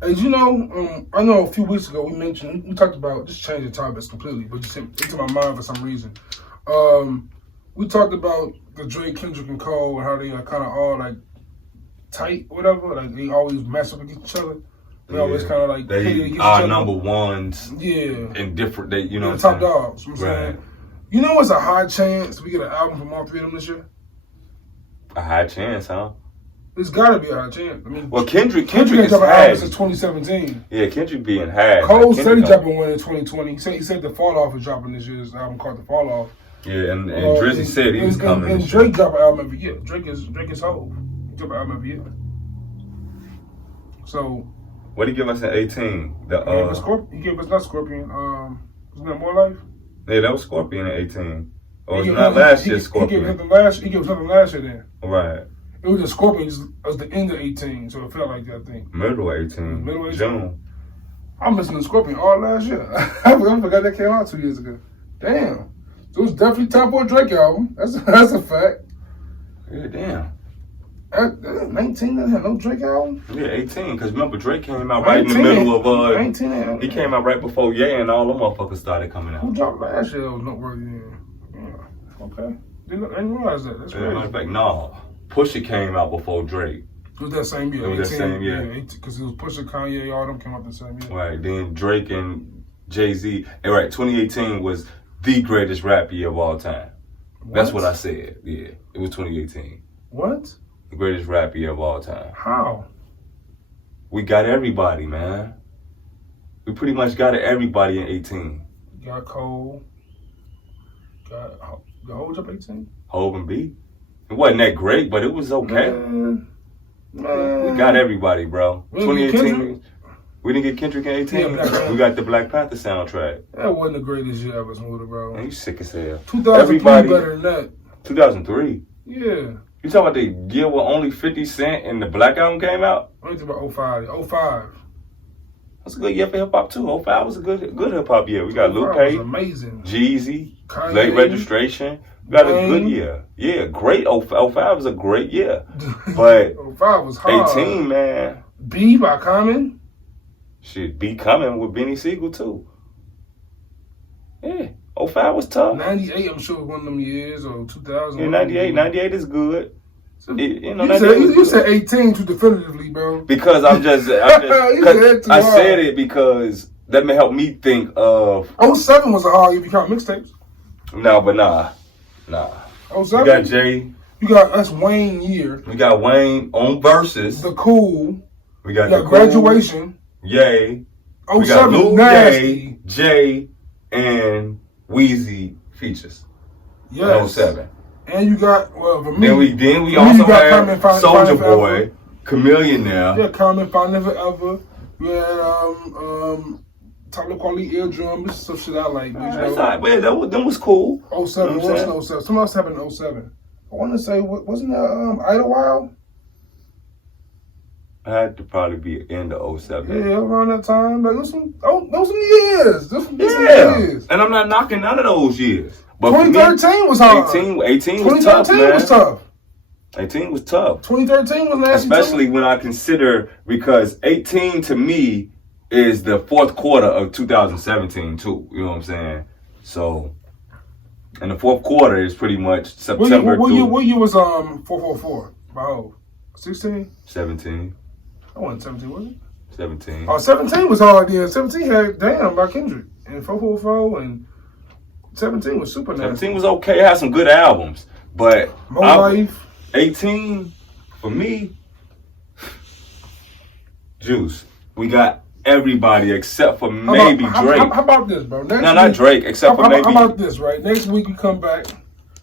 As you know, I know a few weeks ago we talked about, just changing topics completely, but just into my mind for some reason. We talked about the Drake, Kendrick, and Cole and how they are kind of all like tight or whatever. Like they always mess up against each other. They always kind of like they are number ones. Yeah. And different. They, you know, the top dogs. You know what I'm saying? You know, it's a high chance we get an album from all three of them this year. A high chance, huh? It's gotta be a high chance. I mean, well, Kendrick ain't is dropping albums since 2017. Yeah, Kendrick being half. Cole said he dropping one in 2020. He said the Fall Off is dropping this year. His album called The Fall Off. Yeah, and Drizzy said he was coming. And Drake drop an album every year. Drake is Hov. He drop an album every year. So. What did he give us in 18? He gave us not Scorpion. Wasn't that More Life? Yeah, that was Scorpion in 18. Oh, it's not last year Scorpion. He gave us something last year then. Right. It was the Scorpion. It was the end of 18, so it felt like that thing. Middle of 18. Middle of 18. June. I'm listening to Scorpion all last year. I forgot that came out 2 years ago. Damn. So it was definitely top 4 Drake album. That's a fact. Yeah, damn. 19 didn't have no Drake album? Yeah, 18. Because remember, Drake came out right in the middle of 19. He came out right before Ye and all them motherfuckers started coming out. Who dropped last year that was noteworthy? Yeah. Okay. Didn't realize that. That's crazy. Like, no. Pusha came out before Drake. It was that same year. It was that same year. Because it was Pusha, Kanye, all them came out the same year. Right. Then Drake and Jay-Z. And right, 2018 was the greatest rap year of all time. What? That's what I said. Yeah. It was 2018. What? The greatest rap year of all time. How? We got everybody, man. We pretty much got everybody in 18. You got Cole. Got the whole up 18? Hov and B. It wasn't that great, but it was okay. Man. We got everybody, bro. 2018. We didn't get Kendrick in 18. Yeah, we got the Black Panther soundtrack. That wasn't the greatest year ever, Smooda, bro. Man, you sick as hell. 2003 better than that. 2003? Yeah. You talking about the year where only 50 Cent and the Black Album came out? I'm talking about 05. 05. That's a good year for hip hop too. 05 was a good hip hop year. We got Lupe, amazing. Jeezy, Kanye, Late Registration. We got a good year. Yeah, great. 05 was a great year. But 05 was hard. 18, man. B by Common. Shit, B coming with Benny Siegel too. Yeah, 05 was tough. 98, I'm sure was one of them years, or 2000. Yeah, 98 is good. You said 18 too definitively, bro. Because I said it because that may help me think of. 07 was a hard year if you count mixtapes. No, but nah. 07? You got Jay. That's Wayne year. We got Wayne on Versus. The Cool. We got the Graduation. Yay. 07 we got Lil nasty. Jay, and Weezy features. Yes. 07. And you got for me. Then we also had Soulja Boy, Chameleon now. Yeah, Common, Find Never Ever. We had Tyler Quality Eardrum. This is some shit I like. That's all right, man. That was cool. 07. What's 07? Something else happened in 07. I want to say, wasn't that Idlewild? I had to probably be end of 07. Yeah, around that time. Like, those some years. Those some years. And I'm not knocking none of those years. But 2013 was hard. 18 was tough, man. 2013 was tough. 18 was tough. 2013 was nasty. Especially when I consider, because 18 to me is the fourth quarter of 2017 too. You know what I'm saying? So And the fourth quarter is pretty much September What year was 444 by Hov? 16? 17. I wasn't 17, was it? 17. Oh, 17 was hard then. 17 had Damn by Kendrick. And 444 and 17 was super nice. 17 was okay. It had some good albums. But More Life. 18, for me, Juice. We got everybody except for maybe Drake. How about this, bro? Not Drake, except for maybe. How about this, right? Next week we come back.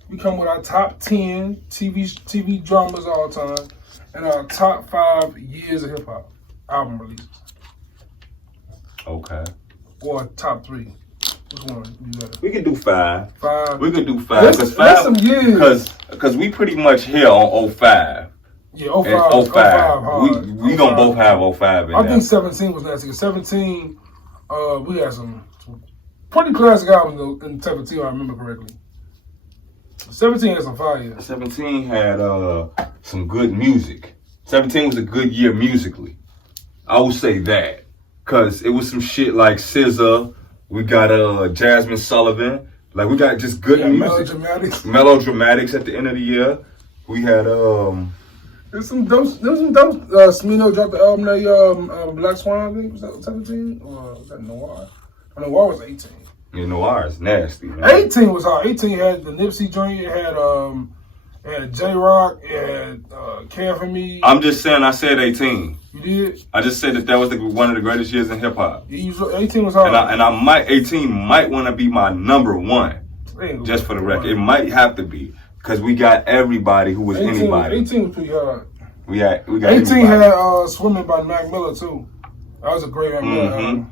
We come with our top 10 TV dramas all time and our top 5 years of hip hop album releases. Okay. Or top 3. Which one? We could do 5. 5. We could do 5. That's some years. Because we pretty much here on 05. Yeah, 05. 05. We gonna both have 05 in I there. think 17 was nasty. 17, we had some pretty classic albums in 17, if I remember correctly. 17 had some fire. 17 had some good music. 17 was a good year musically. I would say that. Because it was some shit like SZA. We got Jasmine Sullivan. Like, we got just good music. Melodramatics at the end of the year. We had There's some dope. Smooda dropped the album that Black Swan, I think. Was that 17? Or was that Noir? Noir was 18. Yeah, Noir is nasty, man. 18 was hard. 18 had the Nipsey joint. It had J-Rock. It had Care For Me. I'm just saying I said 18. You did? I just said that was one of the greatest years in hip-hop. 18 was hard. And 18 might want to be my number 1. Just for the record. It might have to be. Because we got everybody who was 18, anybody. 18 was pretty hard. We got 18 everybody. had Swimming by Mac Miller, too. That was a great album.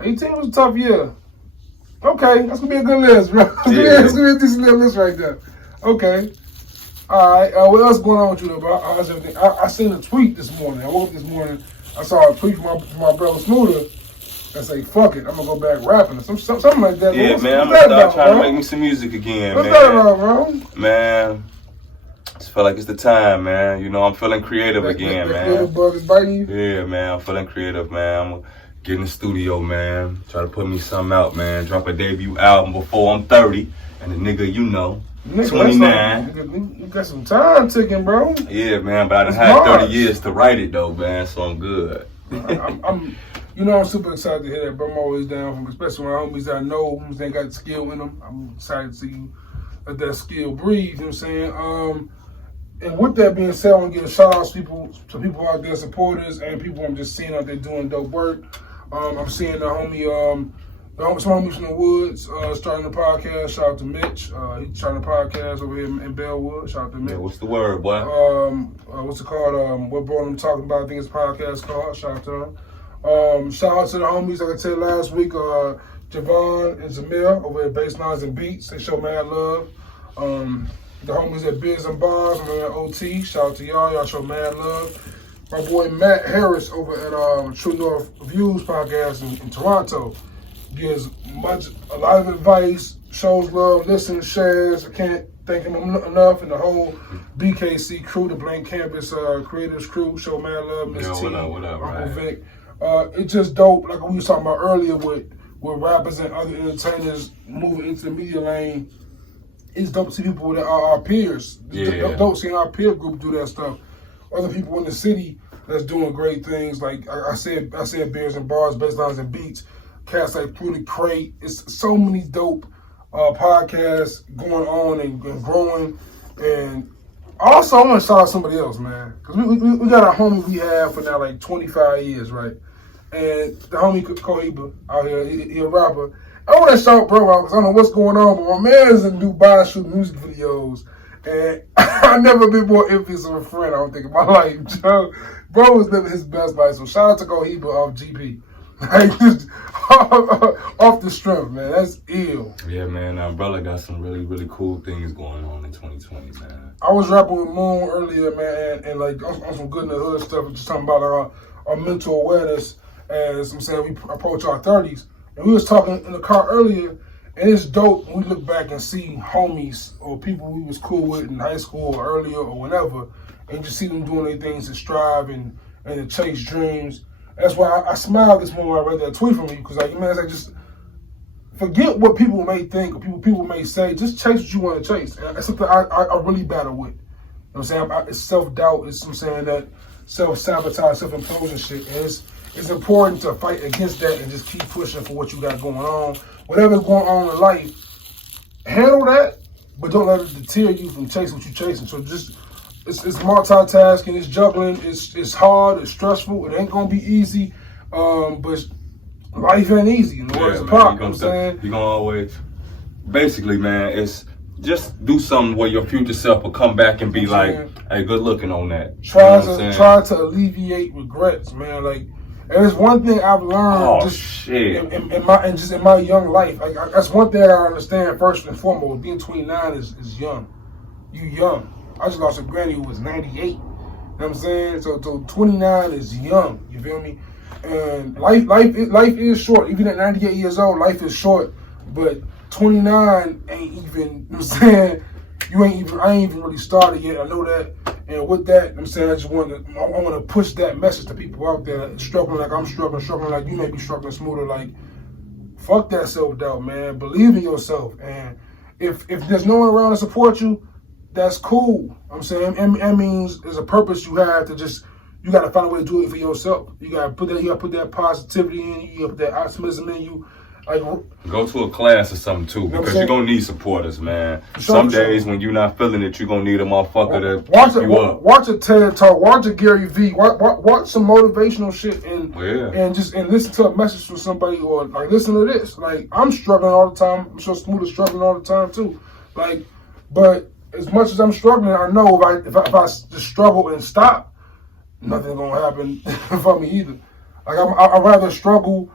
18 was a tough year. Okay, that's going to be a good list, bro. Yeah. It's going to be a decent little list right there. Okay. All right. What else going on with you, though, bro? How's everything? I seen a tweet this morning. I woke up this morning. I saw a tweet from my brother Smooda and say, fuck it, I'm going to go back rapping. Something like that. Yeah, what's man, I'm that going to start about, trying bro? to make me some music again, What's man. that about, bro? Man, I just feel like it's the time, man. You know, I'm feeling creative again, man. Little bug is biting you? Yeah, man, I'm feeling creative, man. I'm get in the studio, man. Try to put me something out, man. Drop a debut album before I'm 30. And the nigga, you know, 29. You got some time ticking, bro. Yeah, man, but I done had 30 years to write it, though, man, so I'm good. I'm super excited to hear that, bro. I'm always down, especially when homies that I know who ain't got skill in them. I'm excited to see you let that skill breathe, you know what I'm saying? And with that being said, I want to give a shout out to people out there, supporters, and people I'm just seeing out there doing dope work. I'm seeing the homie, some homies from the Woods starting a podcast. Shout out to Mitch. He's starting a podcast over here in Bellwood. Shout out to Mitch. Yeah, what's the word, boy? What's it called? What brought him talking about? I think it's a podcast called. Shout out to him. Shout out to the homies, like I said last week, Javon and Zamir over at Basslines and Beats. They show mad love. The homies at Biz and Bars, man, OT. Shout out to y'all. Y'all show mad love. My boy Matt Harris over at True North Views podcast in Toronto gives a lot of advice, shows love, listens, shares. I can't thank him enough, and the whole BKC crew, the Blank Campus Creators crew, show mad love. Miss T, what up, Uncle Vic. It's just dope, like we was talking about earlier with rappers and other entertainers moving into the media lane. It's dope to see people that are our peers. Yeah. Dope seeing our peer group do that stuff. Other people in the city that's doing great things. Like I said Beers and Bars, Basslines and Beats. Cats like Fruity Crate. It's so many dope podcasts going on and growing. And also, I want to shout out somebody else, man. Because we got a homie we have for now like 25 years, right? And the homie Cohiba out here, he a rapper. I want to shout bro out because I don't know what's going on, but my man is in Dubai shooting music videos. And I've never been more envious of a friend, I don't think, in my life. Joe, bro was living his best life. So shout out to Cohiba off GP. Like, just off the strength, man. That's ill. Yeah, man. Umbrella got some really, really cool things going on in 2020, man. I was rapping with Moon earlier, man, and like on some good in the hood stuff, just talking about our mental awareness as I'm saying we approach our 30s. And we was talking in the car earlier, and it's dope when we look back and see homies or people we was cool with in high school or earlier or whatever, and just see them doing their things to strive and to chase dreams. That's why I smiled this morning when I read that tweet from you, because like, man, it's like just forget what people may think or people may say. Just chase what you want to chase. And that's something I really battle with. You know what I'm saying? It's self-doubt. It's, I'm saying, that self-sabotage, self-implosion shit. And it's important to fight against that and just keep pushing for what you got going on. Whatever's going on in life, handle that, but don't let it deter you from chasing what you're chasing. So just, it's multitasking, it's juggling, it's hard, it's stressful, it ain't gonna be easy, but life ain't easy. In the words of Pop, you know what I'm saying? You're gonna always, basically, man, it's just do something where your future self will come back and be like, hey, good looking on that. Try to alleviate regrets, man. Like, and it's one thing I've learned in my young life. Like, that's one thing I understand first and foremost. Being 29 is young. You young. I just lost a granny who was 98. You know what I'm saying? So 29 is young. You feel me? And life is short. Even at 98 years old, life is short. But 29 ain't even, you know what I'm saying? I ain't even really started yet. I know that. And with that, I'm saying I want to push that message to people out there struggling like I'm struggling like you may be struggling, Smooda. Like, fuck that self-doubt, man. Believe in yourself. And if there's no one around to support you, that's cool. I'm saying it means there's a purpose you have to just, you got to find a way to do it for yourself. You got to put that positivity in you. You got to put that optimism in you. Like, go to a class or something too, because you're gonna need supporters, man. Some days when you're not feeling it, you're gonna need a motherfucker to pick you up. Watch a TED Talk, watch a Gary V, watch some motivational shit, and listen to a message from somebody, or like listen to this. Like, I'm struggling all the time. I'm sure Smooda's struggling all the time too. Like, but as much as I'm struggling, I know if I just struggle and stop, nothing gonna happen for me either. Like, I'd rather struggle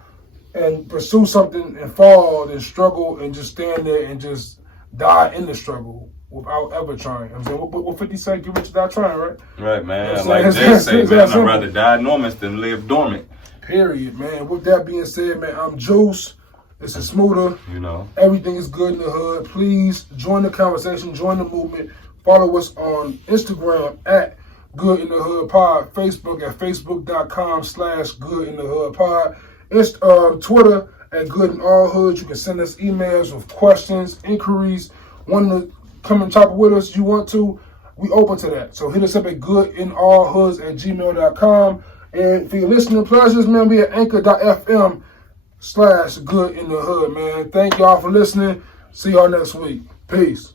and pursue something and fall than struggle and just stand there and just die in the struggle without ever trying. I'm saying, what 50 Cent, get rich without trying, right? Right, man. You know, like Jay say, man, I'd rather die dormant than live dormant. Period, man. With that being said, man, I'm Juice. This is Smooda. You know, everything is good in the hood. Please join the conversation, join the movement. Follow us on Instagram at Good in the Hood Pod, Facebook at facebook.com/Good in the Hood Pod. Twitter at Good in All Hoods. You can send us emails with questions, inquiries, want to come and chop it with us. You want to, we open to that. So hit us up at goodinallhoods@gmail.com. And for your listening pleasures, man, we at anchor.fm/Good in the Hood, man. Thank y'all for listening. See y'all next week. Peace.